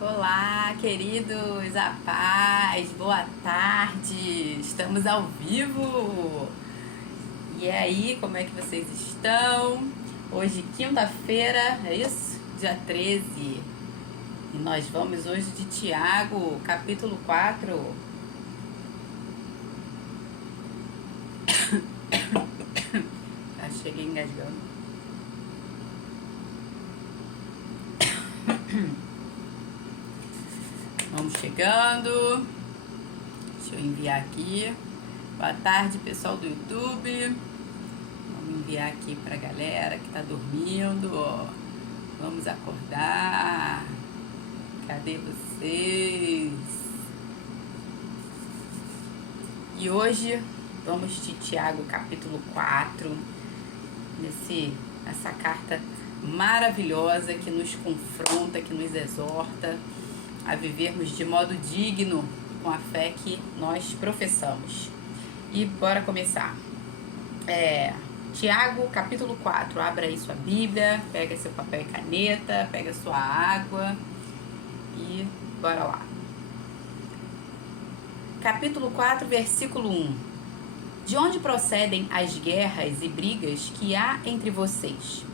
Olá, queridos, a paz, boa tarde, estamos ao vivo. E aí, como é que vocês estão? Hoje, quinta-feira, é isso? Dia 13. E nós vamos hoje de Tiago, capítulo 4. Cheguei engasgando. Vamos chegando. Deixa eu enviar aqui. Boa tarde, pessoal do YouTube. Vamos enviar aqui pra galera que tá dormindo. Vamos acordar. Cadê vocês? E hoje vamos de Tiago capítulo 4. Essa carta maravilhosa que nos confronta, que nos exorta a vivermos de modo digno com a fé que nós professamos. E bora começar. Tiago, capítulo 4. Abra aí sua Bíblia, pega seu papel e caneta, pega sua água e bora lá. Capítulo 4, versículo 1. De onde procedem as guerras e brigas que há entre vocês?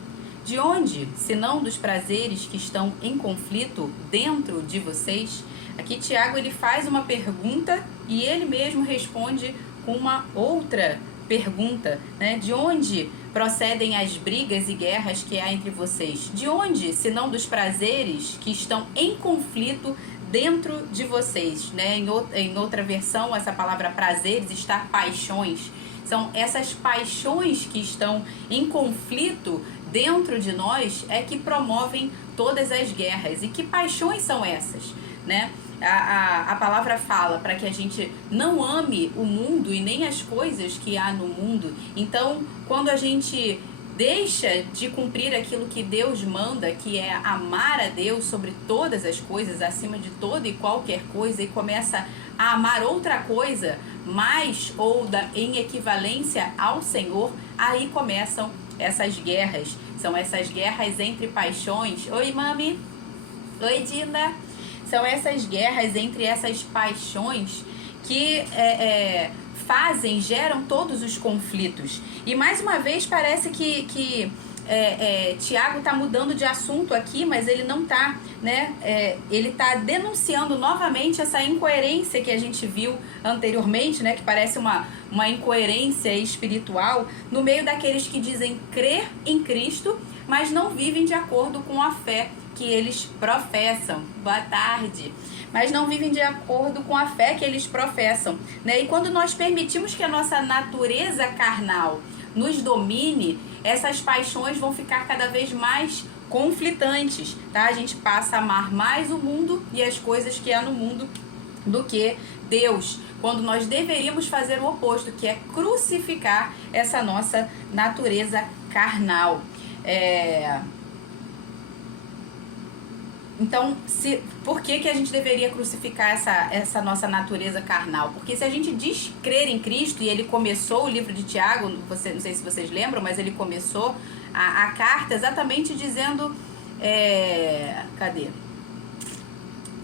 De onde, senão dos prazeres que estão em conflito dentro de vocês? Aqui Tiago ele faz uma pergunta e ele mesmo responde com uma outra pergunta, né? De onde procedem as brigas e guerras que há entre vocês? De onde, senão dos prazeres que estão em conflito dentro de vocês, né? Em outra versão, essa palavra prazeres está paixões. São essas paixões que estão em conflito dentro de nós é que promovem todas as guerras. E que paixões são essas, né? A palavra fala para que a gente não ame o mundo e nem as coisas que há no mundo. Então, quando a gente deixa de cumprir aquilo que Deus manda, que é amar a Deus sobre todas as coisas, acima de toda e qualquer coisa, e começa a amar outra coisa mais ou em equivalência ao Senhor, aí começam essas guerras. São essas guerras entre paixões. Oi, mami. Oi, Dinda. São essas guerras entre essas paixões que geram todos os conflitos. E mais uma vez parece que Tiago está mudando de assunto aqui, mas ele não está, né? Ele está denunciando novamente essa incoerência que a gente viu anteriormente, né? Que parece uma incoerência espiritual no meio daqueles que dizem crer em Cristo, mas não vivem de acordo com a fé que eles professam. Boa tarde. Mas não vivem de acordo com a fé que eles professam, né? E quando nós permitimos que a nossa natureza carnal nos domine, essas paixões vão ficar cada vez mais conflitantes, tá? A gente passa a amar mais o mundo e as coisas que há no mundo do que Deus, quando nós deveríamos fazer o oposto, que é crucificar essa nossa natureza carnal. Então, por que a gente deveria crucificar essa nossa natureza carnal? Porque se a gente diz crer em Cristo, e ele começou o livro de Tiago, não sei se vocês lembram, mas ele começou a carta exatamente dizendo... cadê?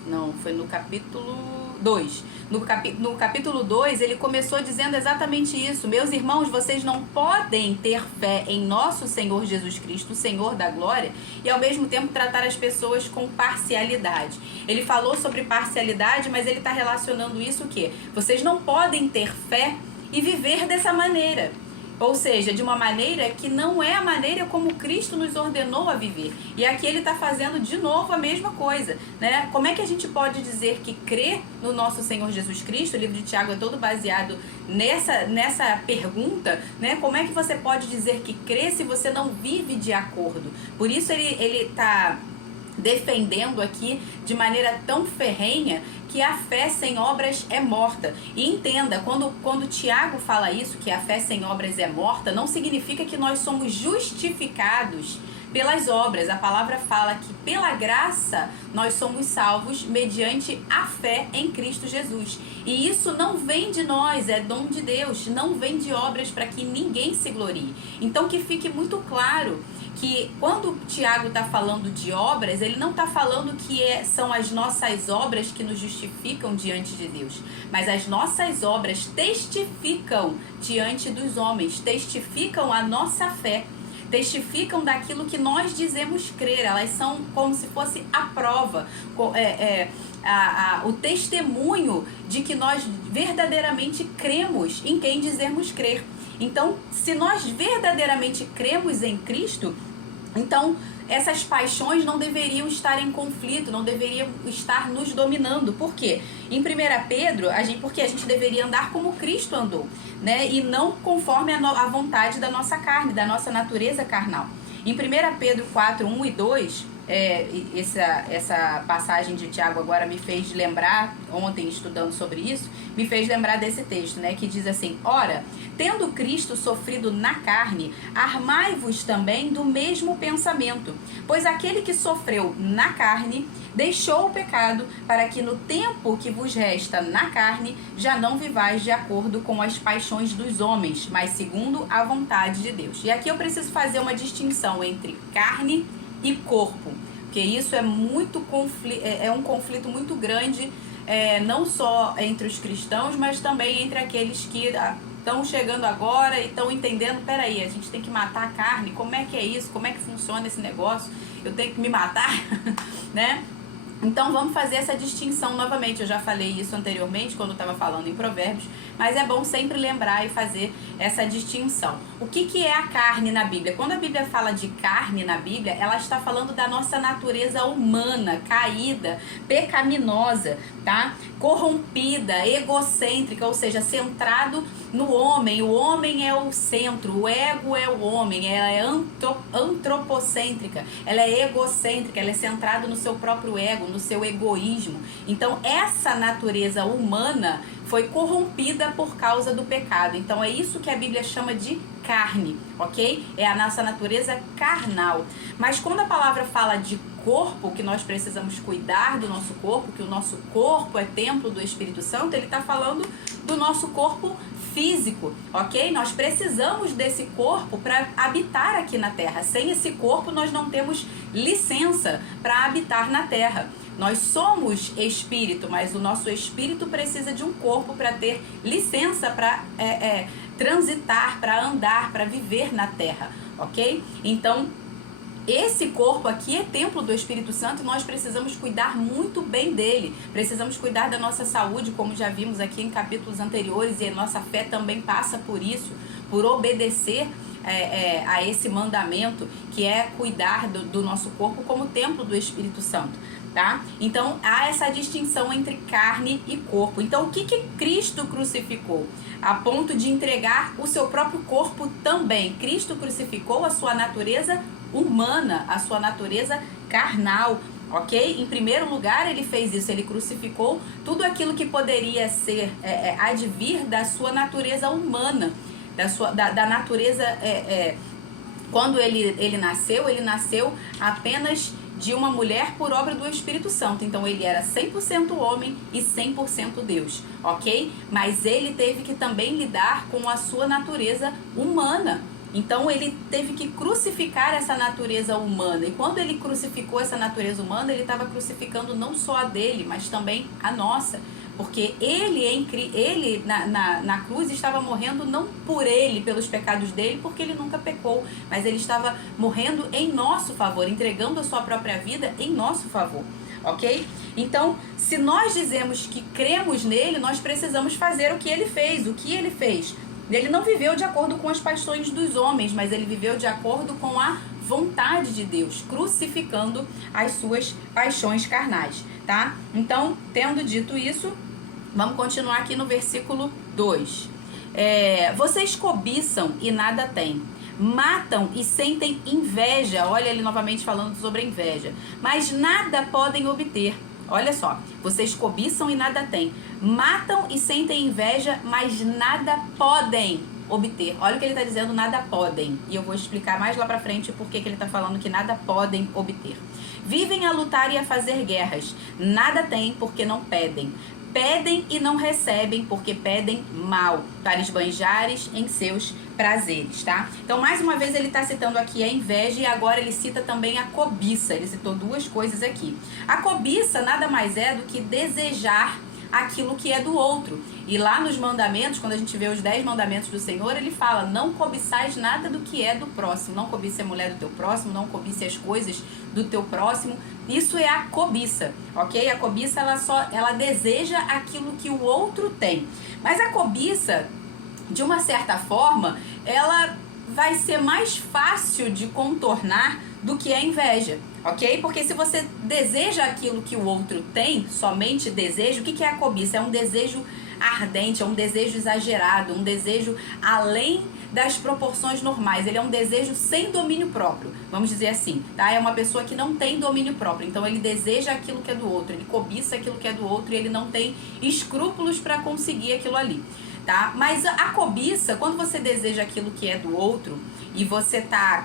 Não, foi no capítulo 2. No capítulo 2, ele começou dizendo exatamente isso. Meus irmãos, vocês não podem ter fé em nosso Senhor Jesus Cristo, o Senhor da glória, e ao mesmo tempo tratar as pessoas com parcialidade. Ele falou sobre parcialidade, mas ele está relacionando isso o quê? Vocês não podem ter fé e viver dessa maneira. Ou seja, de uma maneira que não é a maneira como Cristo nos ordenou a viver. E aqui ele está fazendo de novo a mesma coisa, né? Como é que a gente pode dizer que crer no nosso Senhor Jesus Cristo? O livro de Tiago é todo baseado nessa pergunta, né? Como é que você pode dizer que crê se você não vive de acordo? Por isso ele está defendendo aqui de maneira tão ferrenha que a fé sem obras é morta. E entenda, quando Tiago fala isso, que a fé sem obras é morta, não significa que nós somos justificados pelas obras. A palavra fala que pela graça nós somos salvos mediante a fé em Cristo Jesus. E isso não vem de nós, é dom de Deus, não vem de obras para que ninguém se glorie. Então que fique muito claro que quando o Tiago está falando de obras, ele não está falando que são as nossas obras que nos justificam diante de Deus, mas as nossas obras testificam diante dos homens, testificam a nossa fé, testificam daquilo que nós dizemos crer. Elas são como se fosse a prova, o testemunho de que nós verdadeiramente cremos em quem dizemos crer. Então, se nós verdadeiramente cremos em Cristo, então essas paixões não deveriam estar em conflito, não deveriam estar nos dominando. Por quê? Em 1 Pedro, porque a gente deveria andar como Cristo andou, né? E não conforme a vontade da nossa carne, da nossa natureza carnal. Em 1 Pedro 4, 1 e 2, essa passagem de Tiago agora me fez lembrar, ontem estudando sobre isso, me fez lembrar desse texto, né? Que diz assim: ora, tendo Cristo sofrido na carne, armai-vos também do mesmo pensamento, pois aquele que sofreu na carne deixou o pecado, para que no tempo que vos resta na carne já não vivais de acordo com as paixões dos homens, mas segundo a vontade de Deus. E aqui eu preciso fazer uma distinção entre carne e corpo, porque isso é um conflito muito grande, não só entre os cristãos, mas também entre aqueles que estão chegando agora e estão entendendo: peraí, a gente tem que matar a carne, como é que é isso, como é que funciona esse negócio, eu tenho que me matar, né? Então vamos fazer essa distinção novamente. Eu já falei isso anteriormente quando eu estava falando em Provérbios, mas é bom sempre lembrar e fazer essa distinção. O que é a carne na Bíblia? Quando a Bíblia fala de carne na Bíblia, ela está falando da nossa natureza humana, caída, pecaminosa, tá? Corrompida, egocêntrica, ou seja, centrado no homem. O homem é o centro, o ego é o homem, ela é antropocêntrica, ela é egocêntrica, ela é centrada no seu próprio ego, no seu egoísmo. Então essa natureza humana foi corrompida por causa do pecado. Então é isso que a Bíblia chama de carne, ok? É a nossa natureza carnal. Mas quando a palavra fala de corpo, que nós precisamos cuidar do nosso corpo, que o nosso corpo é templo do Espírito Santo, ele está falando do nosso corpo físico, ok? Nós precisamos desse corpo para habitar aqui na Terra. Sem esse corpo nós não temos licença para habitar na Terra. Nós somos espírito, mas o nosso espírito precisa de um corpo para ter licença para transitar, para andar, para viver na Terra, ok? Então, esse corpo aqui é templo do Espírito Santo e nós precisamos cuidar muito bem dele. Precisamos cuidar da nossa saúde, como já vimos aqui em capítulos anteriores, e a nossa fé também passa por isso, por obedecer a esse mandamento, que é cuidar do nosso corpo como templo do Espírito Santo, tá? Então há essa distinção entre carne e corpo. Então o que Cristo crucificou? A ponto de entregar o seu próprio corpo também. Cristo crucificou a sua natureza humana, a sua natureza carnal, ok? Em primeiro lugar, ele fez isso, ele crucificou tudo aquilo que poderia ser, advir da sua natureza humana, da natureza, quando ele nasceu apenas de uma mulher por obra do Espírito Santo. Então ele era 100% homem e 100% Deus, ok? Mas ele teve que também lidar com a sua natureza humana. Então ele teve que crucificar essa natureza humana. E quando ele crucificou essa natureza humana, ele estava crucificando não só a dele, mas também a nossa. Porque ele na cruz estava morrendo não por ele, pelos pecados dele, porque ele nunca pecou, mas ele estava morrendo em nosso favor, entregando a sua própria vida em nosso favor, ok? Então, se nós dizemos que cremos nele, nós precisamos fazer o que ele fez. O que ele fez? Ele não viveu de acordo com as paixões dos homens, mas ele viveu de acordo com a vontade de Deus, crucificando as suas paixões carnais, tá? Então, tendo dito isso, vamos continuar aqui no versículo 2. Vocês cobiçam e nada têm, matam e sentem inveja. Olha ele novamente falando sobre a inveja. Mas nada podem obter. Olha só, vocês cobiçam e nada têm, matam e sentem inveja, mas nada podem obter. Olha o que ele está dizendo, nada podem. E eu vou explicar mais lá pra frente por que ele está falando que nada podem obter. Vivem a lutar e a fazer guerras. Nada têm porque não pedem. Pedem e não recebem porque pedem mal, para esbanjares em seus prazeres, tá? Então, mais uma vez, ele está citando aqui a inveja e agora ele cita também a cobiça. Ele citou duas coisas aqui. A cobiça nada mais é do que desejar aquilo que é do outro. E lá nos mandamentos, quando a gente vê os 10 mandamentos do Senhor, ele fala, não cobiçais nada do que é do próximo. Não cobice a mulher do teu próximo, não cobice as coisas do teu próximo. Isso é a cobiça, ok? A cobiça, ela deseja aquilo que o outro tem. Mas a cobiça, de uma certa forma, ela vai ser mais fácil de contornar do que a inveja, ok? Porque se você deseja aquilo que o outro tem, somente desejo, o que é a cobiça? É um desejo ardente, é um desejo exagerado, um desejo além das proporções normais. Ele é um desejo sem domínio próprio, vamos dizer assim, tá? É uma pessoa que não tem domínio próprio, então ele deseja aquilo que é do outro, ele cobiça aquilo que é do outro e ele não tem escrúpulos para conseguir aquilo ali, tá? Mas a cobiça, quando você deseja aquilo que é do outro e você tá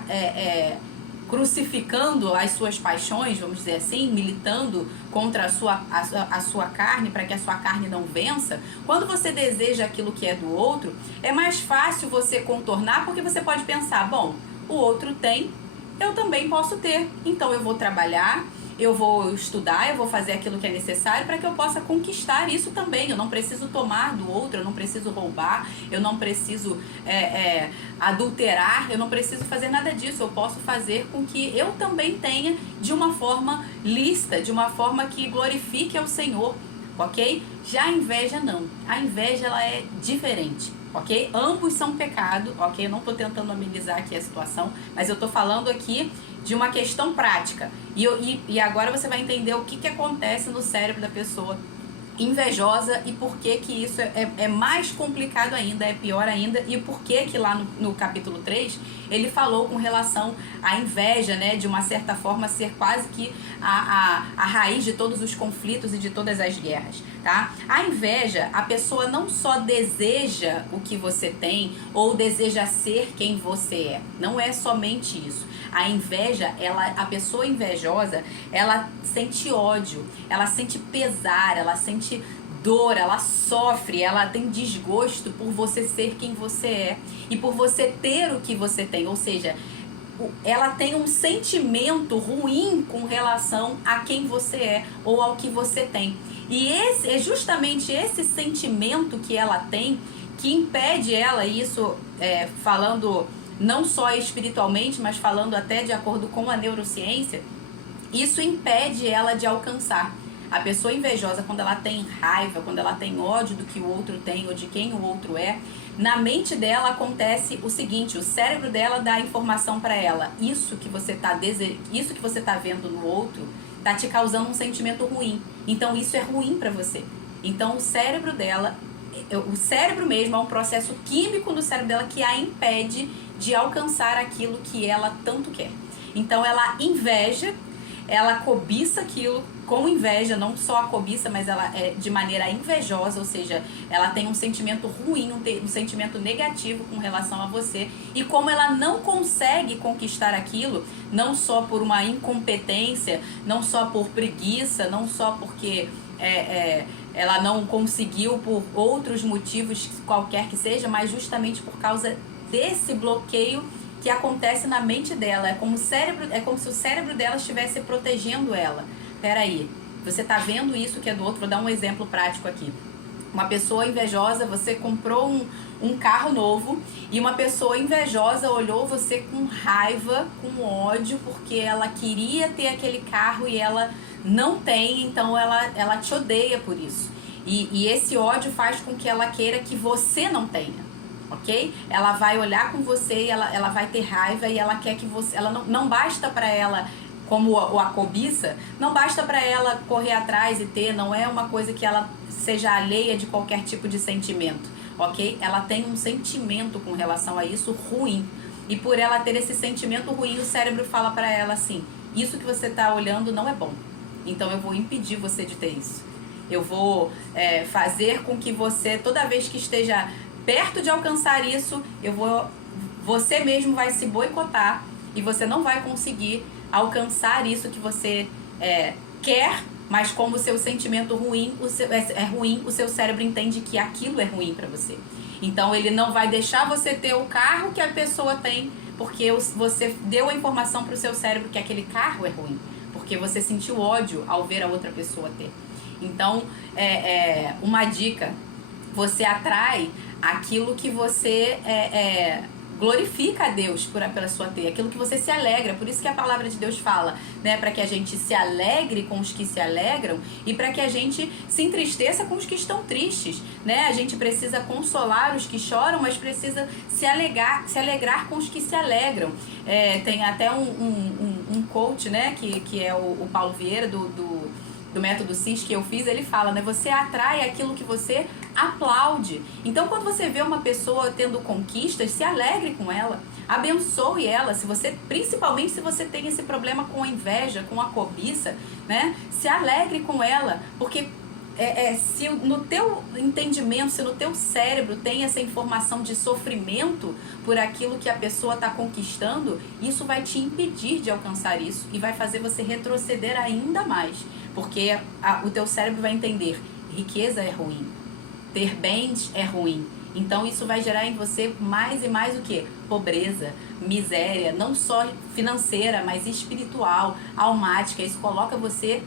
crucificando as suas paixões, vamos dizer assim, militando contra a sua carne, para que a sua carne não vença, quando você deseja aquilo que é do outro, é mais fácil você contornar, porque você pode pensar, bom, o outro tem, eu também posso ter, então eu vou trabalhar, eu vou estudar, eu vou fazer aquilo que é necessário para que eu possa conquistar isso também. Eu não preciso tomar do outro, eu não preciso roubar, eu não preciso adulterar, eu não preciso fazer nada disso. Eu posso fazer com que eu também tenha de uma forma lícita, de uma forma que glorifique ao Senhor, ok? Já a inveja não. A inveja, ela é diferente. Ok? Ambos são pecado, ok? Eu não estou tentando amenizar aqui a situação, mas eu estou falando aqui de uma questão prática. E agora você vai entender o que acontece no cérebro da pessoa invejosa e por que isso é mais complicado ainda, é pior ainda, e por que lá no capítulo 3 ele falou com relação à inveja, né, de uma certa forma ser quase que a raiz de todos os conflitos e de todas as guerras, tá? A inveja, a pessoa não só deseja o que você tem ou deseja ser quem você é, não é somente isso. A inveja, a pessoa invejosa, ela sente ódio, ela sente pesar, ela sente dor, ela sofre, ela tem desgosto por você ser quem você é e por você ter o que você tem, ou seja, ela tem um sentimento ruim com relação a quem você é ou ao que você tem. E é justamente esse sentimento que ela tem que impede ela, isso falando não só espiritualmente, mas falando até de acordo com a neurociência, isso impede ela de alcançar. A pessoa invejosa, quando ela tem raiva, quando ela tem ódio do que o outro tem ou de quem o outro é, na mente dela acontece o seguinte, o cérebro dela dá informação para ela, isso que você tá vendo no outro tá te causando um sentimento ruim, então isso é ruim para você. Então o cérebro dela, o cérebro mesmo é um processo químico no cérebro dela que a impede de alcançar aquilo que ela tanto quer. Então ela inveja, ela cobiça aquilo com inveja, não só a cobiça, mas ela é de maneira invejosa, ou seja, ela tem um sentimento ruim, um sentimento negativo com relação a você. E como ela não consegue conquistar aquilo, não só por uma incompetência, não só por preguiça, não só porque ela não conseguiu por outros motivos qualquer que seja, mas justamente por causa desse bloqueio que acontece na mente dela. É como se o cérebro dela estivesse protegendo ela. Peraí, você tá vendo isso que é do outro? Vou dar um exemplo prático aqui. Uma pessoa invejosa, você comprou um carro novo e uma pessoa invejosa olhou você com raiva, com ódio, porque ela queria ter aquele carro e ela não tem, então ela te odeia por isso. E esse ódio faz com que ela queira que você não tenha. Ok? Ela vai olhar com você e ela vai ter raiva e ela quer que você... Ela não basta para ela, como a cobiça, não basta para ela correr atrás e ter, não é uma coisa que ela seja alheia de qualquer tipo de sentimento, ok? Ela tem um sentimento com relação a isso ruim. E por ela ter esse sentimento ruim, o cérebro fala para ela assim, isso que você tá olhando não é bom, então eu vou impedir você de ter isso. Eu vou fazer com que você, toda vez que esteja perto de alcançar isso, você mesmo vai se boicotar e você não vai conseguir alcançar isso que você quer, mas como o seu sentimento ruim, é ruim, o seu cérebro entende que aquilo é ruim para você. Então ele não vai deixar você ter o carro que a pessoa tem, porque você deu a informação para o seu cérebro que aquele carro é ruim, porque você sentiu ódio ao ver a outra pessoa ter. Então, uma dica: você atrai aquilo que você glorifica a Deus pela sua ter, aquilo que você se alegra. Por isso que a palavra de Deus fala, né, para que a gente se alegre com os que se alegram e para que a gente se entristeça com os que estão tristes, né? A gente precisa consolar os que choram, mas precisa se alegrar com os que se alegram. Tem até um coach, né, que é o Paulo Vieira do método CIS que eu fiz, ele fala, né? Você atrai aquilo que você aplaude. Então, quando você vê uma pessoa tendo conquistas, se alegre com ela, abençoe ela. Principalmente se você tem esse problema com a inveja, com a cobiça, né? Se alegre com ela, porque se no teu entendimento, se no teu cérebro tem essa informação de sofrimento por aquilo que a pessoa está conquistando, isso vai te impedir de alcançar isso e vai fazer você retroceder ainda mais, porque o teu cérebro vai entender: riqueza é ruim, ter bens é ruim. Então isso vai gerar em você mais e mais o quê? Pobreza, miséria, não só financeira, mas espiritual, almática. Isso coloca você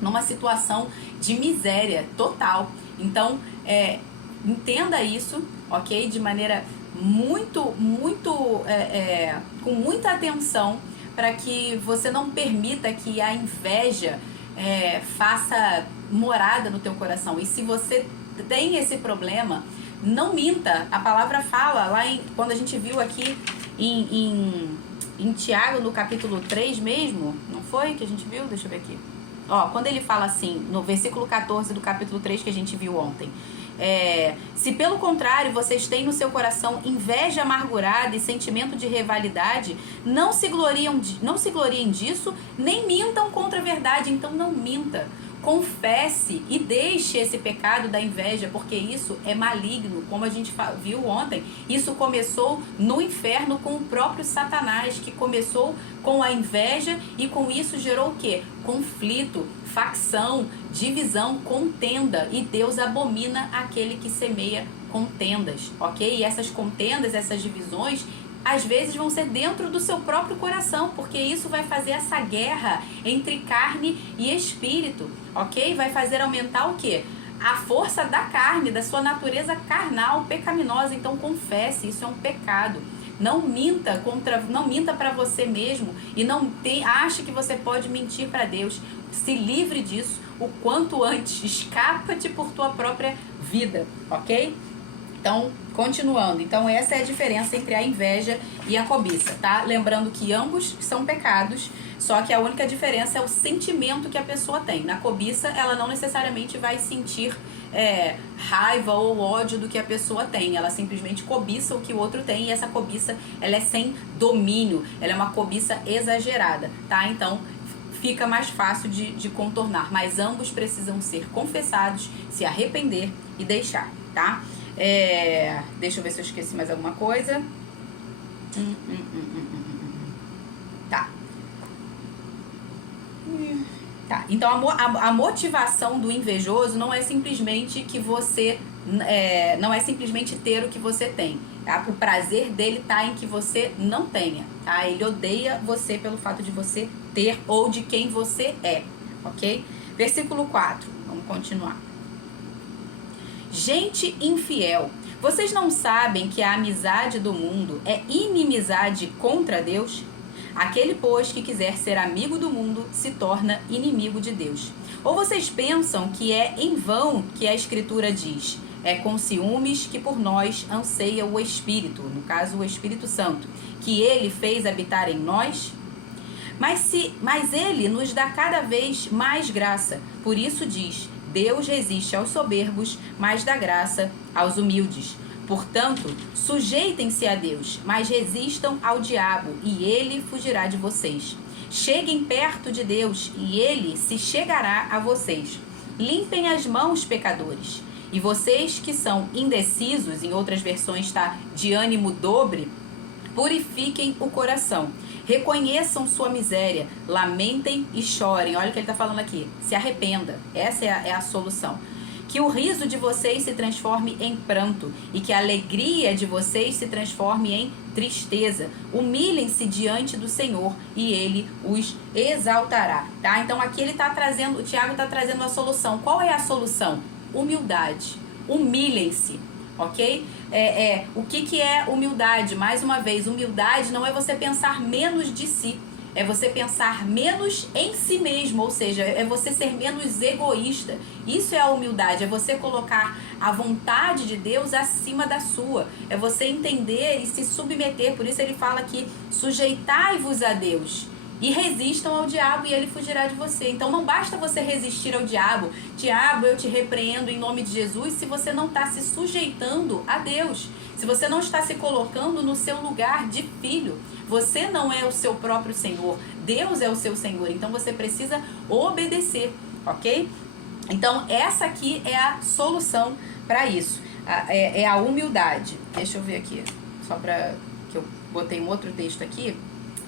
numa situação de miséria total. Então, entenda isso, ok? De maneira muito, com muita atenção, para que você não permita que a inveja faça morada no teu coração. E se você tem esse problema, não minta. A palavra fala lá quando a gente viu aqui em Tiago, no capítulo 3 mesmo, não foi que a gente viu? Deixa eu ver aqui. Quando ele fala assim, no versículo 14 do capítulo 3 que a gente viu ontem: se pelo contrário vocês têm no seu coração inveja amargurada e sentimento de rivalidade, não se gloriem disso, nem mintam contra a verdade. Então não minta, confesse e deixe esse pecado da inveja, porque isso é maligno. Como a gente viu ontem, isso começou no inferno com o próprio Satanás, que começou com a inveja, e com isso gerou o quê? Conflito, facção, divisão, contenda, e Deus abomina aquele que semeia contendas, ok? E essas contendas, essas divisões, às vezes vão ser dentro do seu próprio coração, porque isso vai fazer essa guerra entre carne e espírito, ok? Vai fazer aumentar o quê? A força da carne, da sua natureza carnal, pecaminosa. Então confesse, isso é um pecado. Não minta para você mesmo e não ache que você pode mentir para Deus. Se livre disso o quanto antes. Escapa-te por tua própria vida, ok? Então, continuando. Então, essa é a diferença entre a inveja e a cobiça, tá? Lembrando que ambos são pecados, só que a única diferença é o sentimento que a pessoa tem. Na cobiça, ela não necessariamente vai sentir raiva ou ódio do que a pessoa tem. Ela simplesmente cobiça o que o outro tem, e essa cobiça, ela é sem domínio. Ela é uma cobiça exagerada, tá? Então, fica mais fácil de contornar. Mas ambos precisam ser confessados, se arrepender e deixar, tá? Deixa eu ver se eu esqueci mais alguma coisa. Tá. Tá. Então a motivação do invejoso não é simplesmente que você não é simplesmente ter o que você tem. Tá? O prazer dele tá em que você não tenha, tá? Ele odeia você pelo fato de você ter ou de quem você é, ok? Versículo 4. Vamos continuar. Gente infiel, vocês não sabem que a amizade do mundo é inimizade contra Deus? Aquele, pois, que quiser ser amigo do mundo se torna inimigo de Deus. Ou vocês pensam que é em vão que a Escritura diz: é com ciúmes que por nós anseia o Espírito, no caso o Espírito Santo, que ele fez habitar em nós? Mas ele nos dá cada vez mais graça. Por isso diz: Deus resiste aos soberbos, mas dá graça aos humildes. Portanto, sujeitem-se a Deus, mas resistam ao diabo, e ele fugirá de vocês. Cheguem perto de Deus, e ele se chegará a vocês. Limpem as mãos, pecadores, E vocês que são indecisos, em outras versões está de ânimo dobre, purifiquem o coração. Reconheçam sua miséria, lamentem e chorem. Olha o que ele está falando aqui. Se arrependa. Essa é a solução. Que o riso de vocês se transforme em pranto e que a alegria de vocês se transforme em tristeza. Humilhem-se diante do Senhor e Ele os exaltará. Tá? Então aqui ele está trazendo, o Tiago está trazendo a solução. Qual é a solução? Humildade. Humilhem-se. Ok? O que é humildade? Mais uma vez, humildade não é você pensar menos de si. É você pensar menos em si mesmo, ou seja, é você ser menos egoísta. Isso é a humildade, é você colocar a vontade de Deus acima da sua. É você entender e se submeter. Por isso ele fala aqui, sujeitai-vos a Deus e resistam ao diabo e ele fugirá de você. Então não basta você resistir ao diabo. Diabo, eu te repreendo em nome de Jesus, se você não está se sujeitando a Deus. Se você não está se colocando no seu lugar de filho. Você não é o seu próprio Senhor. Deus é o seu Senhor. Então você precisa obedecer, ok? Então essa aqui é a solução para isso. É a humildade. Deixa eu ver aqui. Só para que eu botei um outro texto aqui.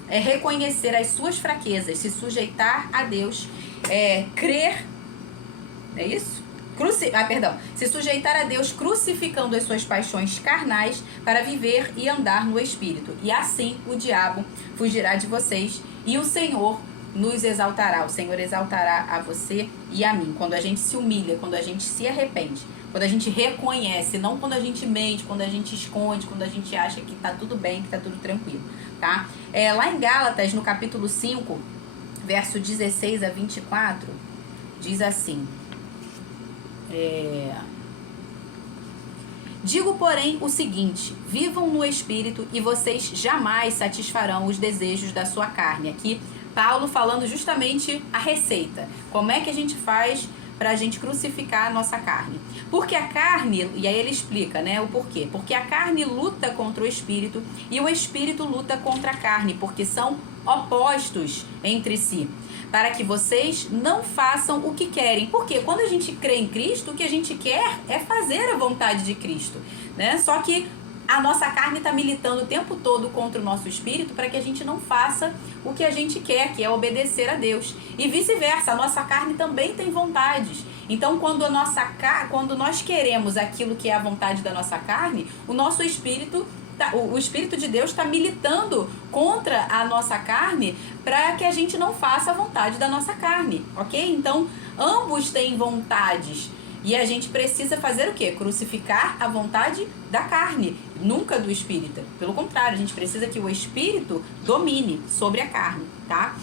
É reconhecer as suas fraquezas, se sujeitar a Deus, crer, é isso? Se sujeitar a Deus crucificando as suas paixões carnais para viver e andar no Espírito. E assim o diabo fugirá de vocês e o Senhor nos exaltará. O Senhor exaltará a você e a mim. Quando a gente se humilha, quando a gente se arrepende, quando a gente reconhece, não quando a gente mente, quando a gente esconde, quando a gente acha que tá tudo bem, que tá tudo tranquilo, tá? Lá em Gálatas, no capítulo 5, verso 16 a 24, diz assim... Digo, porém, o seguinte: vivam no Espírito e vocês jamais satisfarão os desejos da sua carne. Aqui, Paulo falando justamente a receita. Como é que a gente faz para a gente crucificar a nossa carne? Porque a carne, e aí ele explica, né, o porquê. Porque a carne luta contra o Espírito e o Espírito luta contra a carne, porque são opostos entre si, para que vocês não façam o que querem. Porque quando a gente crê em Cristo, o que a gente quer é fazer a vontade de Cristo, né? Só que a nossa carne está militando o tempo todo contra o nosso espírito para que a gente não faça o que a gente quer, que é obedecer a Deus. E vice-versa, a nossa carne também tem vontades. Então, quando nós queremos aquilo que é a vontade da nossa carne, o nosso espírito... O Espírito de Deus está militando contra a nossa carne para que a gente não faça a vontade da nossa carne, ok? Então, ambos têm vontades e a gente precisa fazer o quê? Crucificar a vontade da carne, nunca do Espírito. Pelo contrário, a gente precisa que o Espírito domine sobre a carne, tá?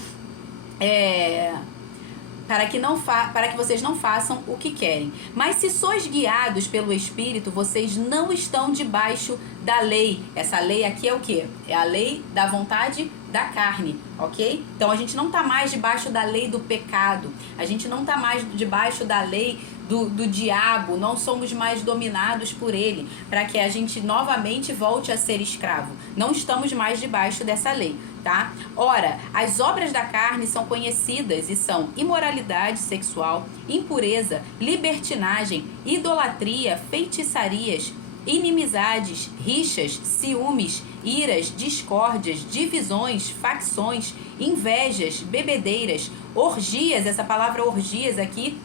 Para que vocês não façam o que querem. Mas se sois guiados pelo Espírito, vocês não estão debaixo da lei. Essa lei aqui é o quê? É a lei da vontade da carne, ok? Então a gente não está mais debaixo da lei do pecado. A gente não está mais debaixo da lei do diabo, não somos mais dominados por ele, para que a gente novamente volte a ser escravo. Não estamos mais debaixo dessa lei, tá? Ora, as obras da carne são conhecidas e são imoralidade sexual, impureza, libertinagem, idolatria, feitiçarias, inimizades, rixas, ciúmes, iras, discórdias, divisões, facções, invejas, bebedeiras, orgias. Essa palavra orgias aqui,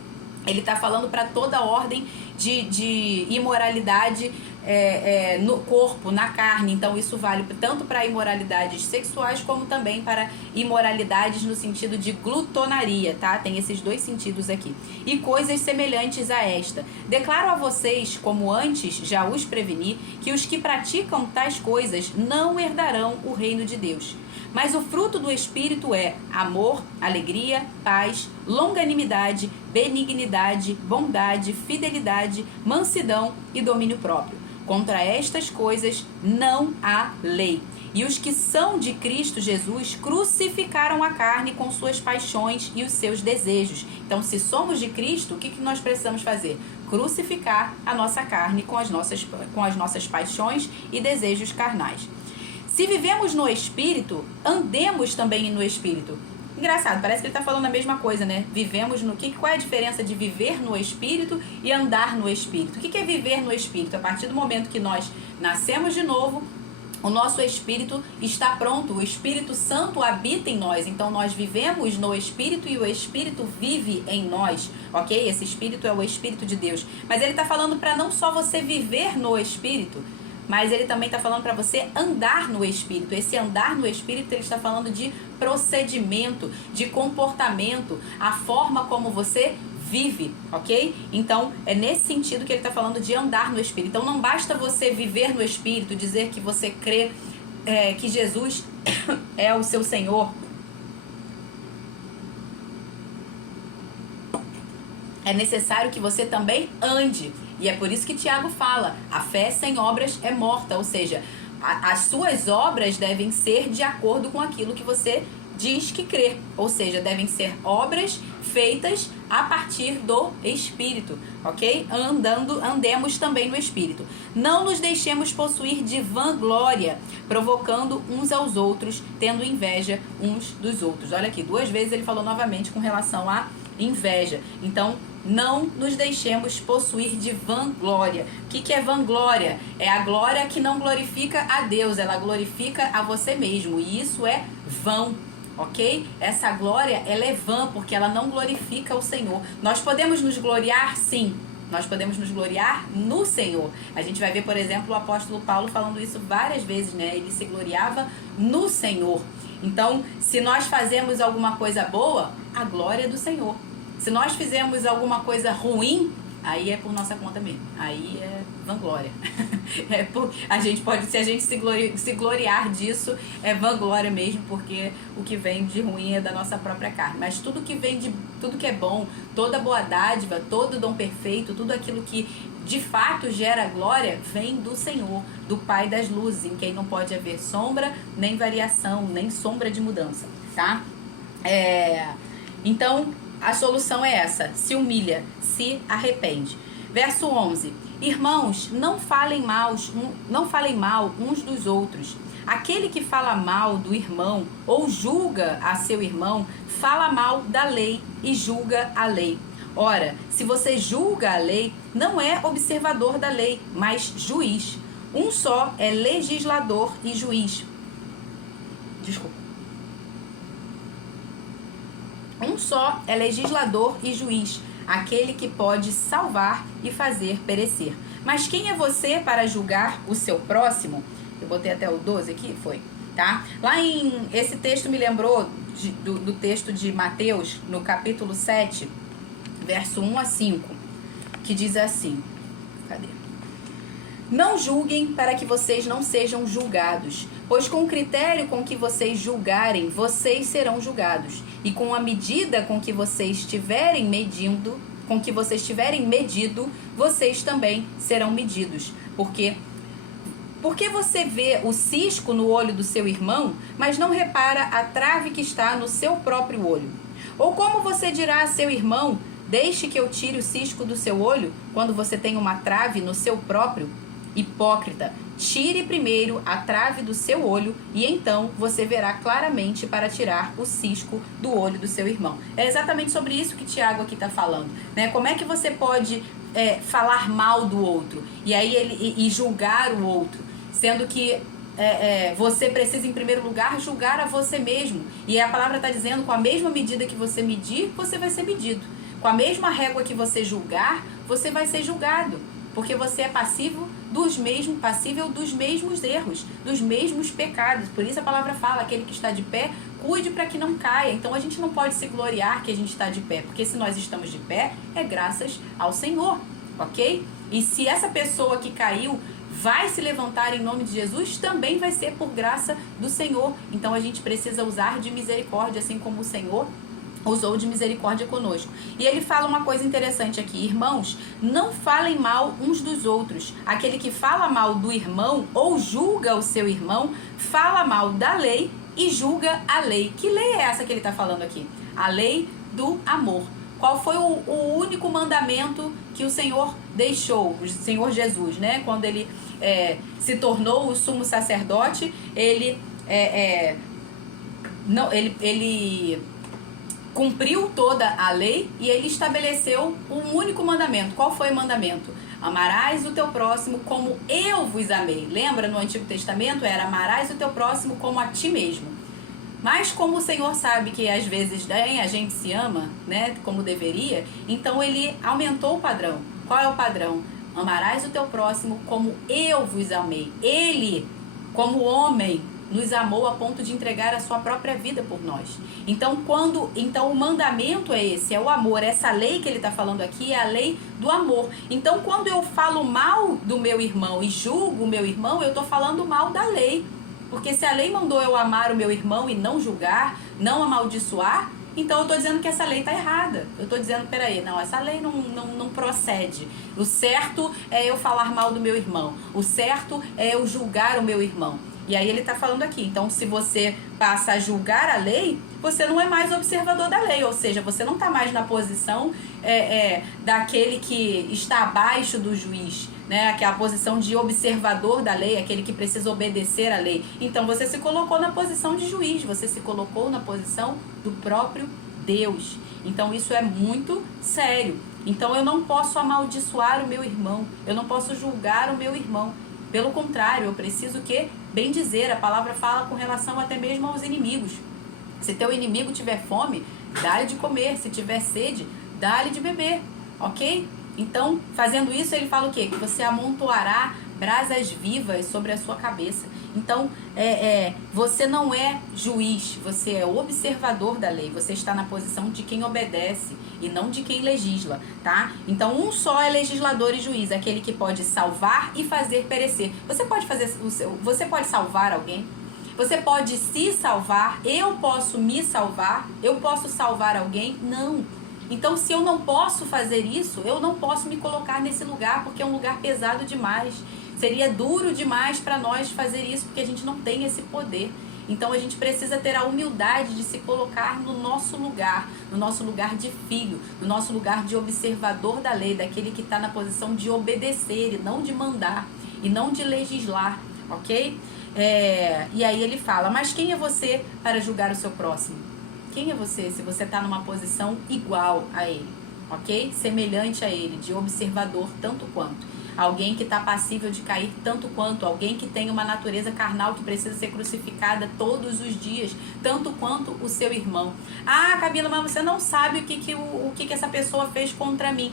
ele está falando para toda ordem de imoralidade no corpo, na carne. Então isso vale tanto para imoralidades sexuais como também para imoralidades no sentido de glutonaria, tá? Tem esses dois sentidos aqui. E coisas semelhantes a esta. Declaro a vocês, como antes já os preveni, que os que praticam tais coisas não herdarão o reino de Deus. Mas o fruto do Espírito é amor, alegria, paz, longanimidade, benignidade, bondade, fidelidade, mansidão e domínio próprio. Contra estas coisas não há lei. E os que são de Cristo Jesus crucificaram a carne com suas paixões e os seus desejos. Então, se somos de Cristo, o que nós precisamos fazer? Crucificar a nossa carne com as nossas paixões e desejos carnais. Se vivemos no Espírito, andemos também no Espírito. Engraçado, parece que ele está falando a mesma coisa, né? Vivemos no... Qual é a diferença de viver no Espírito e andar no Espírito? O que é viver no Espírito? A partir do momento que nós nascemos de novo, o nosso Espírito está pronto, o Espírito Santo habita em nós, então nós vivemos no Espírito e o Espírito vive em nós, ok? Esse Espírito é o Espírito de Deus. Mas ele está falando para não só você viver no Espírito, mas ele também está falando para você andar no Espírito. Esse andar no Espírito, ele está falando de procedimento, de comportamento, a forma como você vive, ok? Então, é nesse sentido que ele está falando de andar no Espírito. Então, não basta você viver no Espírito, dizer que você crê que Jesus é o seu Senhor. É necessário que você também ande. E é por isso que Tiago fala, a fé sem obras é morta. Ou seja, as suas obras devem ser de acordo com aquilo que você diz que crê. Ou seja, devem ser obras feitas a partir do Espírito, ok? Andemos também no Espírito. Não nos deixemos possuir de vanglória, provocando uns aos outros, tendo inveja uns dos outros. Olha aqui, 2 vezes ele falou novamente com relação à inveja. Então, não nos deixemos possuir de vanglória. O que é vanglória? É a glória que não glorifica a Deus, ela glorifica a você mesmo. E isso é vão. Ok? Essa glória, ela é vã, porque ela não glorifica o Senhor. Nós podemos nos gloriar, sim. Nós podemos nos gloriar no Senhor. A gente vai ver, por exemplo, o apóstolo Paulo falando isso várias vezes, né? Ele se gloriava no Senhor. Então, se nós fazemos alguma coisa boa, a glória é do Senhor. Se nós fizermos alguma coisa ruim, aí é por nossa conta mesmo. Aí é vanglória. A gente pode, se a gente se gloriar disso, é vanglória mesmo, porque o que vem de ruim é da nossa própria carne. Mas tudo que é bom, toda boa dádiva, todo dom perfeito, tudo aquilo que de fato gera glória, vem do Senhor, do Pai das luzes, em quem não pode haver sombra, nem variação, nem sombra de mudança, tá? Então, a solução é essa: se humilha, se arrepende. Verso 11. Irmãos, não falem mal uns dos outros. Aquele que fala mal do irmão ou julga a seu irmão, fala mal da lei e julga a lei. Ora, se você julga a lei, não é observador da lei, mas juiz. Um só é legislador e juiz. Desculpa. Um só é legislador e juiz, aquele que pode salvar e fazer perecer. Mas quem é você para julgar o seu próximo? Eu botei até o 12 aqui, foi, tá? Esse texto me lembrou do texto de Mateus, no capítulo 7, verso 1 a 5, que diz assim, cadê? Não julguem para que vocês não sejam julgados, pois com o critério com que vocês julgarem, vocês serão julgados. E com a medida com que vocês estiverem medido, vocês também serão medidos. Porque você vê o cisco no olho do seu irmão, mas não repara a trave que está no seu próprio olho? Ou como você dirá a seu irmão, deixe que eu tire o cisco do seu olho, quando você tem uma trave no seu próprio? Hipócrita, tire primeiro a trave do seu olho e então você verá claramente para tirar o cisco do olho do seu irmão. É exatamente sobre isso que Tiago aqui está falando, né? Como é que você pode falar mal do outro e julgar o outro, sendo que você precisa em primeiro lugar julgar a você mesmo. E a palavra está dizendo, com a mesma medida que você medir, você vai ser medido. Com a mesma régua que você julgar, você vai ser julgado. Porque você é passível dos mesmos erros, dos mesmos pecados. Por isso a palavra fala, aquele que está de pé, cuide para que não caia. Então a gente não pode se gloriar que a gente está de pé, porque se nós estamos de pé, é graças ao Senhor, ok? E se essa pessoa que caiu vai se levantar em nome de Jesus, também vai ser por graça do Senhor. Então a gente precisa usar de misericórdia, assim como o Senhor usou de misericórdia conosco. E ele fala uma coisa interessante aqui: irmãos, não falem mal uns dos outros. Aquele que fala mal do irmão ou julga o seu irmão, fala mal da lei e julga a lei. Que lei é essa que ele está falando aqui? A lei do amor. Qual foi o único mandamento que o Senhor deixou? O Senhor Jesus, né? Quando ele se tornou o sumo sacerdote, ele cumpriu toda a lei e ele estabeleceu um único mandamento. Qual foi o mandamento? Amarás o teu próximo como eu vos amei. Lembra, no Antigo Testamento era amarás o teu próximo como a ti mesmo. Mas como o Senhor sabe que às vezes nem a gente se ama, né, como deveria, então ele aumentou o padrão. Qual é o padrão? Amarás o teu próximo como eu vos amei. Ele, como homem, nos amou a ponto de entregar a sua própria vida por nós. Então o mandamento é esse, é o amor. Essa lei que ele está falando aqui é a lei do amor. Então quando eu falo mal do meu irmão e julgo o meu irmão, eu estou falando mal da lei. Porque se a lei mandou eu amar o meu irmão e não julgar, não amaldiçoar, então eu estou dizendo que essa lei está errada. Eu estou dizendo, peraí, não, essa lei não procede. O certo é eu falar mal do meu irmão. O certo é eu julgar o meu irmão. E aí ele está falando aqui, então se você passa a julgar a lei, você não é mais observador da lei, ou seja, você não está mais na posição daquele que está abaixo do juiz, né? Que é a posição de observador da lei, aquele que precisa obedecer à lei. Então você se colocou na posição de juiz, você se colocou na posição do próprio Deus. Então isso é muito sério. Então eu não posso amaldiçoar o meu irmão, eu não posso julgar o meu irmão. Pelo contrário, eu preciso bem dizer, a palavra fala com relação até mesmo aos inimigos. Se teu inimigo tiver fome, dá-lhe de comer. Se tiver sede, dá-lhe de beber, ok? Então, fazendo isso, ele fala o quê? Que você amontoará brasas vivas sobre a sua cabeça. Então, você não é juiz, você é observador da lei. Você está na posição de quem obedece e não de quem legisla, tá? Então, um só é legislador e juiz, aquele que pode salvar e fazer perecer. Você pode salvar alguém? Você pode se salvar? Eu posso me salvar? Eu posso salvar alguém? Não. Então, se eu não posso fazer isso, eu não posso me colocar nesse lugar, porque é um lugar pesado demais. Seria duro demais para nós fazer isso, porque a gente não tem esse poder. Então, a gente precisa ter a humildade de se colocar no nosso lugar de filho, no nosso lugar de observador da lei, daquele que está na posição de obedecer e não de mandar, e não de legislar, ok? E aí ele fala, mas quem é você para julgar o seu próximo? Quem é você se você está numa posição igual a ele, ok? Semelhante a ele, de observador tanto quanto. Alguém que está passível de cair tanto quanto. Alguém que tem uma natureza carnal que precisa ser crucificada todos os dias, tanto quanto o seu irmão. Ah, Camila, mas você não sabe o que essa pessoa fez contra mim.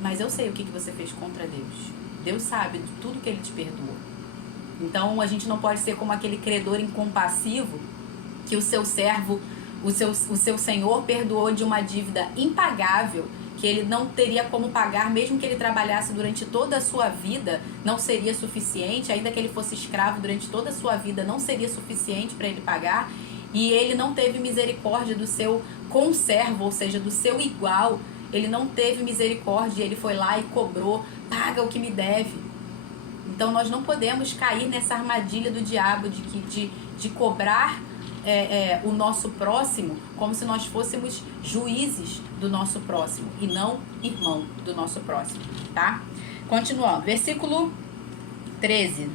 Mas eu sei o que você fez contra Deus. Deus sabe de tudo que ele te perdoou. Então a gente não pode ser como aquele credor incompassivo que o seu servo, o seu senhor perdoou de uma dívida impagável, que ele não teria como pagar, mesmo que ele trabalhasse durante toda a sua vida, não seria suficiente, ainda que ele fosse escravo durante toda a sua vida, não seria suficiente para ele pagar, e ele não teve misericórdia do seu conservo, ou seja, do seu igual, ele não teve misericórdia, ele foi lá e cobrou, paga o que me deve. Então nós não podemos cair nessa armadilha do diabo de cobrar o nosso próximo como se nós fôssemos juízes do nosso próximo e não irmão do nosso próximo, tá? Continuando, versículo 13.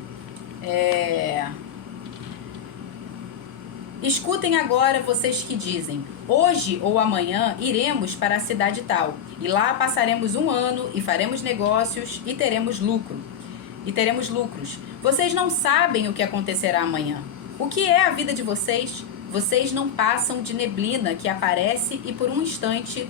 Escutem agora vocês que dizem, hoje ou amanhã iremos para a cidade tal, e lá passaremos 1 ano e faremos negócios e teremos lucros. Vocês não sabem o que acontecerá amanhã. O que é a vida de vocês? Vocês não passam de neblina que aparece e por um instante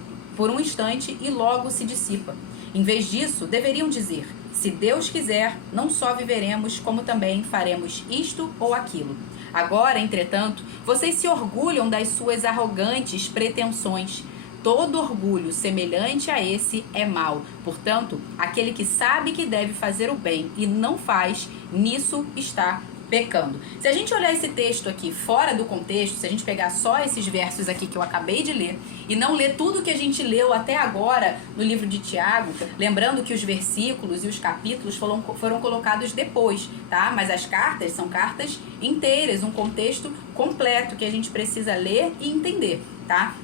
e logo se dissipa. Em vez disso, deveriam dizer, se Deus quiser, não só viveremos, como também faremos isto ou aquilo. Agora, entretanto, vocês se orgulham das suas arrogantes pretensões. Todo orgulho semelhante a esse é mau. Portanto, aquele que sabe que deve fazer o bem e não faz, nisso está pecando. Se a gente olhar esse texto aqui fora do contexto, se a gente pegar só esses versos aqui que eu acabei de ler e não ler tudo que a gente leu até agora no livro de Tiago, lembrando que os versículos e os capítulos foram colocados depois, tá? Mas as cartas são cartas inteiras, um contexto completo que a gente precisa ler e entender, tá?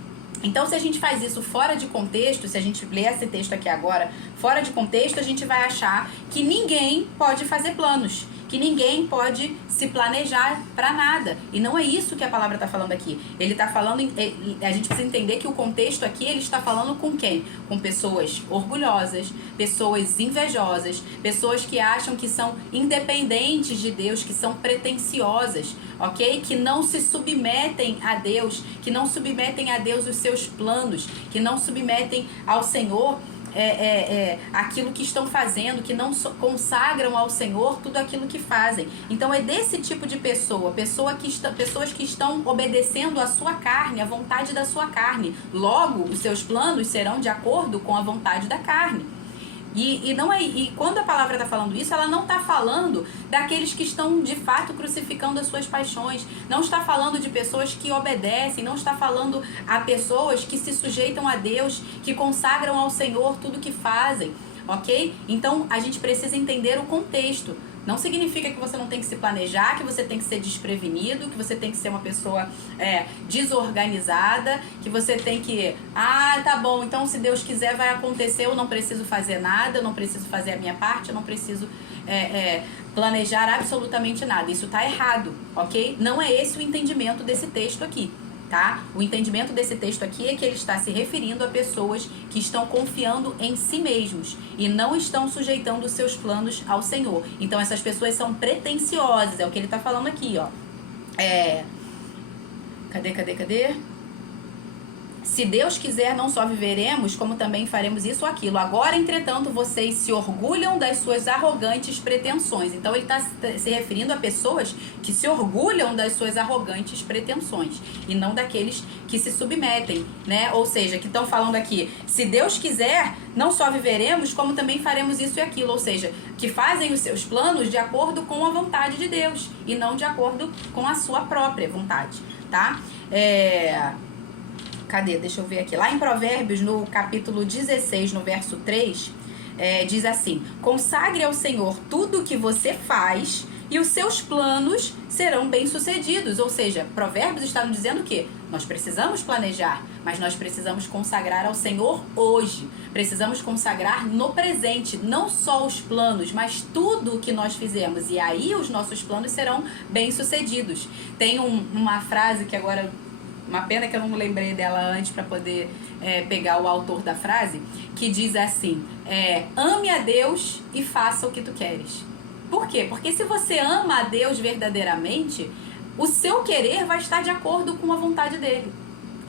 Então, se a gente faz isso fora de contexto, se a gente lê esse texto aqui agora fora de contexto, a gente vai achar que ninguém pode fazer planos, que ninguém pode se planejar para nada. E não é isso que a palavra está falando aqui. Ele está falando, a gente precisa entender que o contexto aqui, ele está falando com quem? Com pessoas orgulhosas, pessoas invejosas, pessoas que acham que são independentes de Deus, que são pretensiosas, ok? Que não se submetem a Deus, que não submetem a Deus os seus planos, que não submetem ao Senhor aquilo que estão fazendo, que não consagram ao Senhor tudo aquilo que fazem. Então é desse tipo de pessoas que estão obedecendo à sua carne, à vontade da sua carne. Logo, os seus planos serão de acordo com a vontade da carne. E quando a palavra está falando isso, ela não está falando daqueles que estão de fato crucificando as suas paixões, não está falando de pessoas que obedecem, não está falando a pessoas que se sujeitam a Deus, que consagram ao Senhor tudo que fazem, ok? Então a gente precisa entender o contexto. Não significa que você não tem que se planejar, que você tem que ser desprevenido, que você tem que ser uma pessoa desorganizada, que você tem que... tá bom, então se Deus quiser vai acontecer, eu não preciso fazer nada, eu não preciso fazer a minha parte, eu não preciso planejar absolutamente nada. Isso tá errado, ok? Não é esse o entendimento desse texto aqui. Tá? O entendimento desse texto aqui é que ele está se referindo a pessoas que estão confiando em si mesmos e não estão sujeitando os seus planos ao Senhor. Então essas pessoas são pretensiosas, é o que ele está falando aqui, ó. Cadê? Se Deus quiser, não só viveremos, como também faremos isso ou aquilo. Agora, entretanto, vocês se orgulham das suas arrogantes pretensões. Então, ele está se referindo a pessoas que se orgulham das suas arrogantes pretensões e não daqueles que se submetem, né? Ou seja, que estão falando aqui, se Deus quiser, não só viveremos, como também faremos isso e aquilo. Ou seja, que fazem os seus planos de acordo com a vontade de Deus e não de acordo com a sua própria vontade, tá? Cadê? Deixa eu ver aqui. Lá em Provérbios, no capítulo 16, no verso 3, diz assim: consagre ao Senhor tudo o que você faz e os seus planos serão bem-sucedidos. Ou seja, Provérbios está nos dizendo que nós precisamos planejar, mas nós precisamos consagrar ao Senhor hoje. Precisamos consagrar no presente, não só os planos, mas tudo o que nós fizemos. E aí os nossos planos serão bem-sucedidos. Tem uma frase que agora... Uma pena que eu não lembrei dela antes para poder pegar o autor da frase, que diz assim, ame a Deus e faça o que tu queres. Por quê? Porque se você ama a Deus verdadeiramente, o seu querer vai estar de acordo com a vontade dele,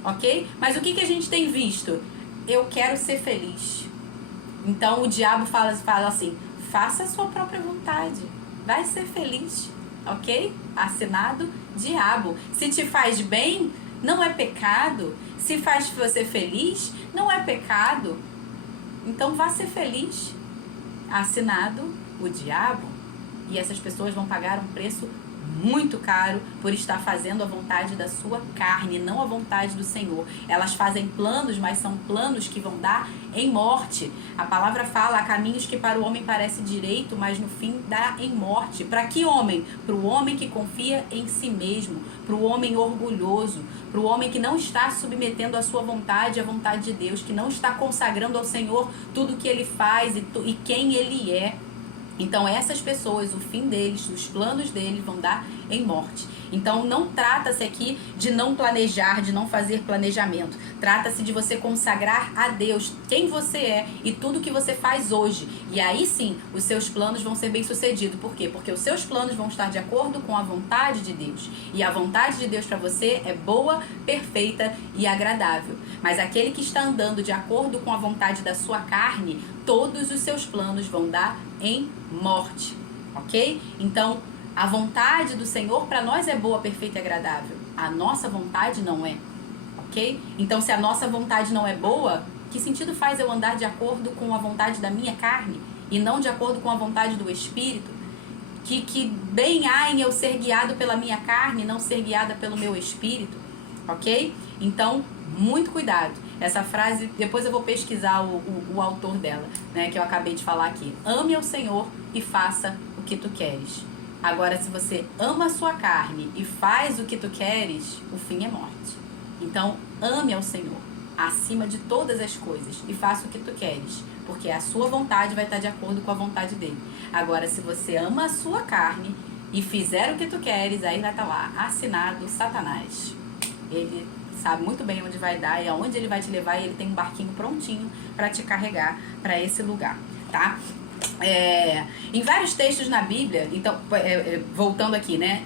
ok? Mas o que a gente tem visto? Eu quero ser feliz. Então o diabo fala assim, faça a sua própria vontade, vai ser feliz, ok? Assinado diabo. Se te faz bem... não é pecado. Se faz você feliz, não é pecado. Então vá ser feliz. Assinado o diabo. E essas pessoas vão pagar um preço muito caro por estar fazendo a vontade da sua carne, não a vontade do Senhor. Elas fazem planos, mas são planos que vão dar em morte. A palavra fala, há caminhos que para o homem parece direito, mas no fim dá em morte. Para que homem? Para o homem que confia em si mesmo, para o homem orgulhoso, para o homem que não está submetendo a sua vontade à vontade de Deus, que não está consagrando ao Senhor tudo que ele faz e quem ele é. Então essas pessoas, o fim deles, os planos deles vão dar em morte. Então não trata-se aqui de não planejar, de não fazer planejamento. Trata-se de você consagrar a Deus quem você é e tudo que você faz hoje. E aí sim, os seus planos vão ser bem-sucedidos. Por quê? Porque os seus planos vão estar de acordo com a vontade de Deus. E a vontade de Deus para você é boa, perfeita e agradável. Mas aquele que está andando de acordo com a vontade da sua carne, todos os seus planos vão dar em morte, ok? Então, a vontade do Senhor para nós é boa, perfeita e agradável. A nossa vontade não é, ok? Então, se a nossa vontade não é boa, que sentido faz eu andar de acordo com a vontade da minha carne e não de acordo com a vontade do Espírito? Que bem há em eu ser guiado pela minha carne e não ser guiada pelo meu Espírito, ok? Então, muito cuidado. Essa frase, depois eu vou pesquisar o autor dela, né, que eu acabei de falar aqui. Ame ao Senhor e faça o que tu queres. Agora, se você ama a sua carne e faz o que tu queres, o fim é morte. Então, ame ao Senhor. acima de todas as coisas e faça o que tu queres, porque a sua vontade vai estar de acordo com a vontade dele. Agora, se você ama a sua carne e fizer o que tu queres, aí vai estar lá, assinado Satanás. Ele sabe muito bem onde vai dar e aonde ele vai te levar, e ele tem um barquinho prontinho para te carregar para esse lugar, tá? Em vários textos na Bíblia, então, voltando aqui, né?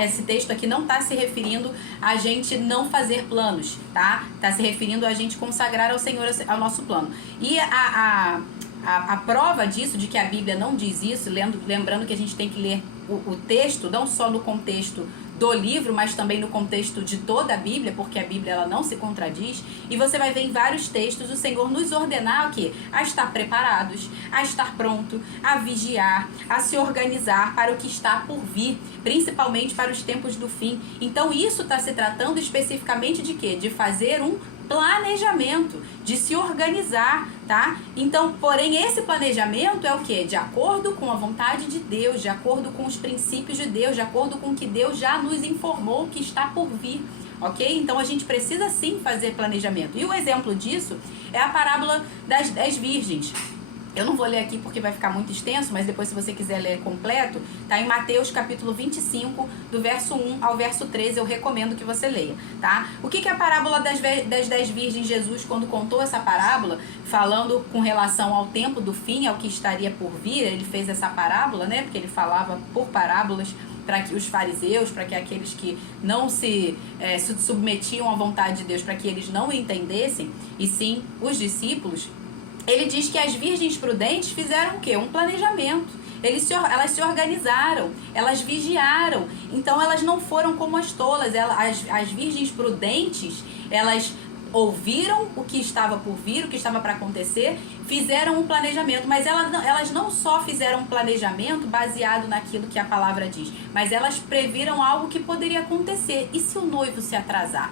Esse texto aqui não está se referindo a gente não fazer planos, tá? Está se referindo a gente consagrar ao Senhor ao nosso plano. E a prova disso, de que a Bíblia não diz isso, lembrando que a gente tem que ler o texto, não só no contexto do livro, mas também no contexto de toda a Bíblia, porque a Bíblia ela não se contradiz, e você vai ver em vários textos o Senhor nos ordenar o quê? A estar preparados, a estar pronto, a vigiar, a se organizar para o que está por vir, principalmente para os tempos do fim. Então isso está se tratando especificamente de quê? De fazer um planejamento, de se organizar, tá? Então, porém, esse planejamento é o quê? De acordo com a vontade de Deus, de acordo com os princípios de Deus, de acordo com o que Deus já nos informou que está por vir, ok? Então, a gente precisa sim fazer planejamento. E o exemplo disso é a parábola das 10 virgens. Eu não vou ler aqui porque vai ficar muito extenso, mas depois, se você quiser ler completo, tá em Mateus capítulo 25, do verso 1 ao verso 13, eu recomendo que você leia, tá? O que é a parábola das 10 virgens? Jesus, quando contou essa parábola, falando com relação ao tempo do fim, ao que estaria por vir, ele fez essa parábola, né? Porque ele falava por parábolas para que os fariseus, para que aqueles que não se submetiam à vontade de Deus, para que eles não entendessem, e sim os discípulos. Ele diz que as virgens prudentes fizeram o quê? Um planejamento. Elas se organizaram, elas vigiaram. Então elas não foram como as tolas. As virgens prudentes, elas ouviram o que estava por vir, o que estava para acontecer, fizeram um planejamento. Mas elas não só fizeram um planejamento baseado naquilo que a palavra diz, mas elas previram algo que poderia acontecer. E se o noivo se atrasar?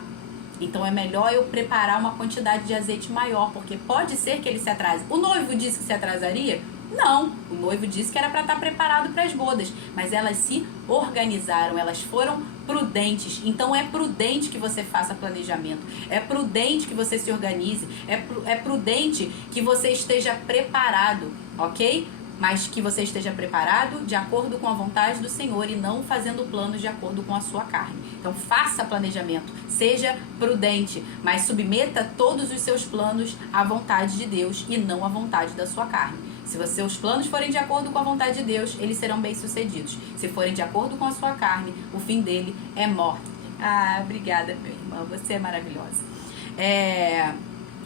Então é melhor eu preparar uma quantidade de azeite maior, porque pode ser que ele se atrase. O noivo disse que se atrasaria? Não, o noivo disse que era para estar preparado para as bodas, mas elas se organizaram, elas foram prudentes. Então é prudente que você faça planejamento, é prudente que você se organize, é prudente que você esteja preparado, ok? Mas que você esteja preparado de acordo com a vontade do Senhor e não fazendo planos de acordo com a sua carne. Então faça planejamento, seja prudente, mas submeta todos os seus planos à vontade de Deus e não à vontade da sua carne. Se os seus planos forem de acordo com a vontade de Deus, eles serão bem-sucedidos. Se forem de acordo com a sua carne, o fim dele é morte. Ah, obrigada, minha irmã, você é maravilhosa.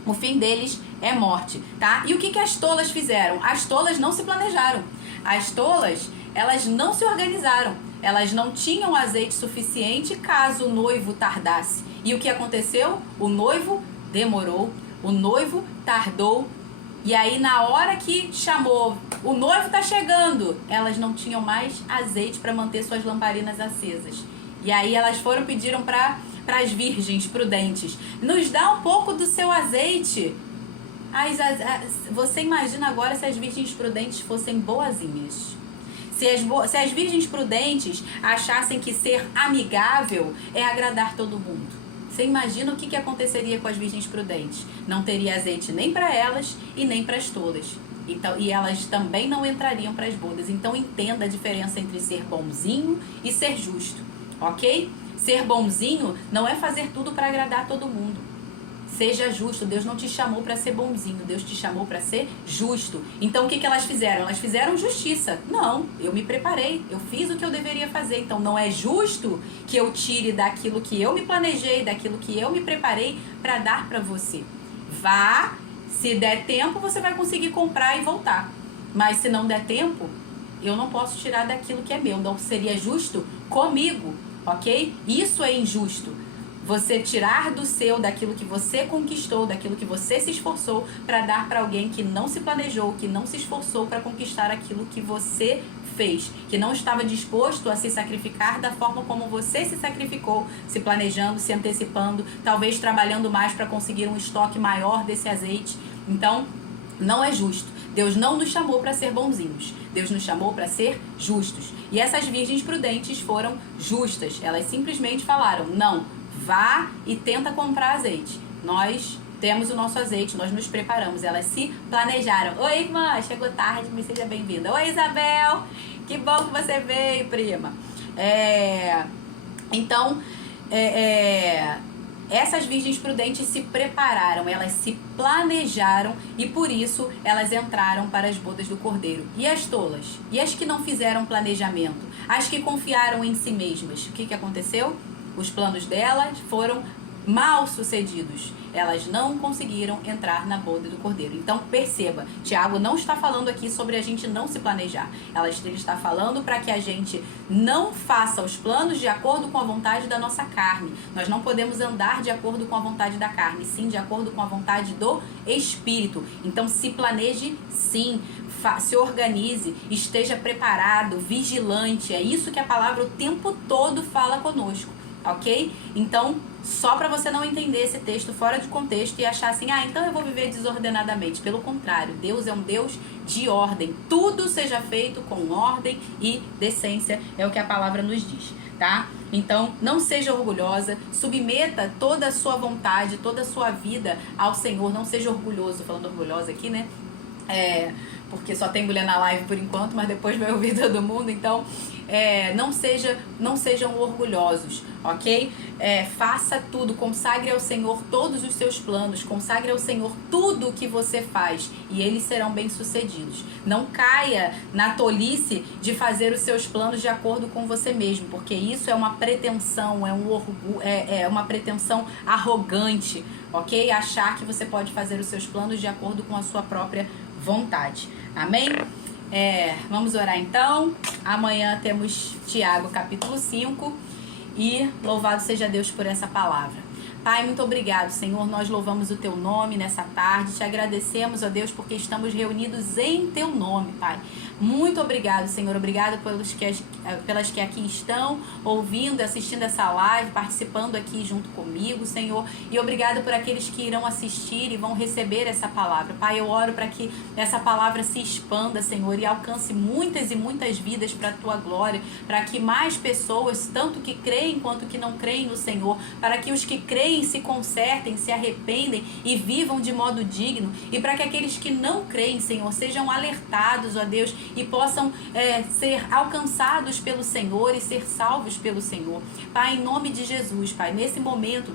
O fim deles é morte, tá? E o que as tolas fizeram? As tolas não se planejaram. As tolas, elas não se organizaram. Elas não tinham azeite suficiente caso o noivo tardasse. E o que aconteceu? O noivo demorou, o noivo tardou. E aí, na hora que chamou, o noivo tá chegando, elas não tinham mais azeite para manter suas lamparinas acesas. E aí elas pediram para as virgens prudentes: nos dá um pouco do seu azeite. Você imagina agora se as virgens prudentes fossem boazinhas. Se as virgens prudentes achassem que ser amigável é agradar todo mundo. Você imagina o que aconteceria com as virgens prudentes? Não teria azeite nem para elas e nem para as tolas. Então, e elas também não entrariam para as bodas. Então entenda a diferença entre ser bonzinho e ser justo, ok? Ser bonzinho não é fazer tudo para agradar todo mundo. Seja justo. Deus não te chamou para ser bonzinho, Deus te chamou para ser justo. Então o que elas fizeram? Elas fizeram justiça. Não, eu me preparei, eu fiz o que eu deveria fazer. Então não é justo que eu tire daquilo que eu me planejei, daquilo que eu me preparei para dar para você. Vá, se der tempo você vai conseguir comprar e voltar. Mas se não der tempo, eu não posso tirar daquilo que é meu. Não seria justo comigo, ok? Isso é injusto. Você tirar do seu, daquilo que você conquistou, daquilo que você se esforçou para dar para alguém que não se planejou, que não se esforçou para conquistar aquilo que você fez, que não estava disposto a se sacrificar da forma como você se sacrificou, se planejando, se antecipando, talvez trabalhando mais para conseguir um estoque maior desse azeite. Então, não é justo. Deus não nos chamou para ser bonzinhos. Deus nos chamou para ser justos. E essas virgens prudentes foram justas. Elas simplesmente falaram: não, vá e tenta comprar azeite. Nós temos o nosso azeite, nós nos preparamos. Elas se planejaram. Oi, irmã, chegou tarde, mas seja bem-vinda. Oi, Isabel, que bom que você veio, prima. Então, essas virgens prudentes se prepararam, elas se planejaram e por isso elas entraram para as bodas do Cordeiro. E as tolas? E as que não fizeram planejamento? As que confiaram em si mesmas? O que aconteceu? Os planos delas foram mal sucedidos. Elas não conseguiram entrar na boda do Cordeiro. Então perceba, Tiago não está falando aqui sobre a gente não se planejar. Ele está falando para que a gente não faça os planos de acordo com a vontade da nossa carne. Nós não podemos andar de acordo com a vontade da carne, sim de acordo com a vontade do Espírito. Então se planeje sim, se organize, esteja preparado, vigilante. É isso que a palavra o tempo todo fala conosco. Ok? Então, só para você não entender esse texto fora de contexto e achar assim, então eu vou viver desordenadamente. Pelo contrário, Deus é um Deus de ordem. Tudo seja feito com ordem e decência, é o que a palavra nos diz, tá? Então, não seja orgulhosa, submeta toda a sua vontade, toda a sua vida ao Senhor. Não seja orgulhoso, falando orgulhosa aqui, né? Porque só tem mulher na live por enquanto, mas depois vai ouvir todo mundo, então não sejam orgulhosos, ok? Faça tudo, consagre ao Senhor todos os seus planos, consagre ao Senhor tudo o que você faz e eles serão bem-sucedidos. Não caia na tolice de fazer os seus planos de acordo com você mesmo, porque isso é uma pretensão, é um orgulho, é uma pretensão arrogante, ok? Achar que você pode fazer os seus planos de acordo com a sua própria vontade. Amém? Vamos orar então. Amanhã temos Tiago capítulo 5 e louvado seja Deus por essa palavra. Pai, muito obrigado, Senhor, nós louvamos o Teu nome nessa tarde, te agradecemos, ó Deus, porque estamos reunidos em Teu nome, Pai. Muito obrigado, Senhor, obrigado pelas que aqui estão ouvindo, assistindo essa live, participando aqui junto comigo, Senhor, e obrigado por aqueles que irão assistir e vão receber essa palavra. Pai, eu oro para que essa palavra se expanda, Senhor, e alcance muitas e muitas vidas para a Tua glória, para que mais pessoas, tanto que creem quanto que não creem no Senhor, para que os que creem se consertem, se arrependem e vivam de modo digno, e para que aqueles que não creem, Senhor, sejam alertados, ó Deus, e possam ser alcançados pelo Senhor e ser salvos pelo Senhor. Pai, em nome de Jesus, Pai, nesse momento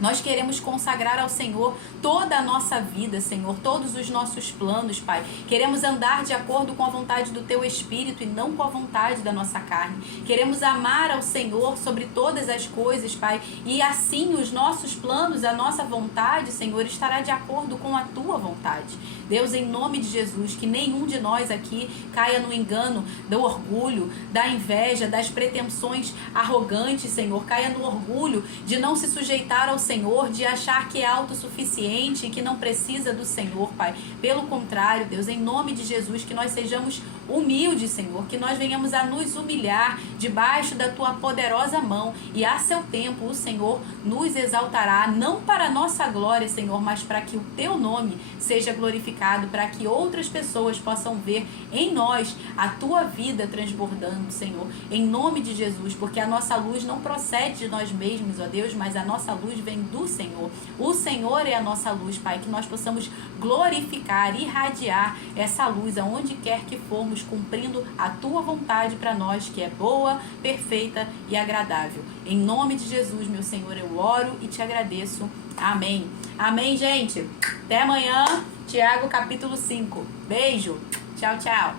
nós queremos consagrar ao Senhor toda a nossa vida, Senhor, todos os nossos planos, Pai. Queremos andar de acordo com a vontade do Teu Espírito e não com a vontade da nossa carne. Queremos amar ao Senhor sobre todas as coisas, Pai, e assim os nossos planos, a nossa vontade, Senhor, estará de acordo com a Tua vontade. Deus, em nome de Jesus, que nenhum de nós aqui caia no engano do orgulho, da inveja, das pretensões arrogantes, Senhor. Caia no orgulho de não se sujeitar ao Senhor, de achar que é autossuficiente e que não precisa do Senhor, Pai. Pelo contrário, Deus, em nome de Jesus, que nós sejamos humildes, Senhor, que nós venhamos a nos humilhar debaixo da Tua poderosa mão e a seu tempo o Senhor nos exaltará, não para a nossa glória, Senhor, mas para que o Teu nome seja glorificado, para que outras pessoas possam ver em nós a Tua vida transbordando, Senhor, em nome de Jesus, porque a nossa luz não procede de nós mesmos, ó Deus, mas a nossa luz vem do Senhor. O Senhor é a nossa luz, Pai, que nós possamos glorificar, irradiar essa luz aonde quer que formos, cumprindo a Tua vontade para nós, que é boa, perfeita e agradável. Em nome de Jesus, meu Senhor, eu oro e te agradeço. Amém. Amém, gente. Até amanhã, Tiago capítulo 5. Beijo. Tchau, tchau.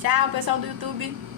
Tchau, pessoal do YouTube.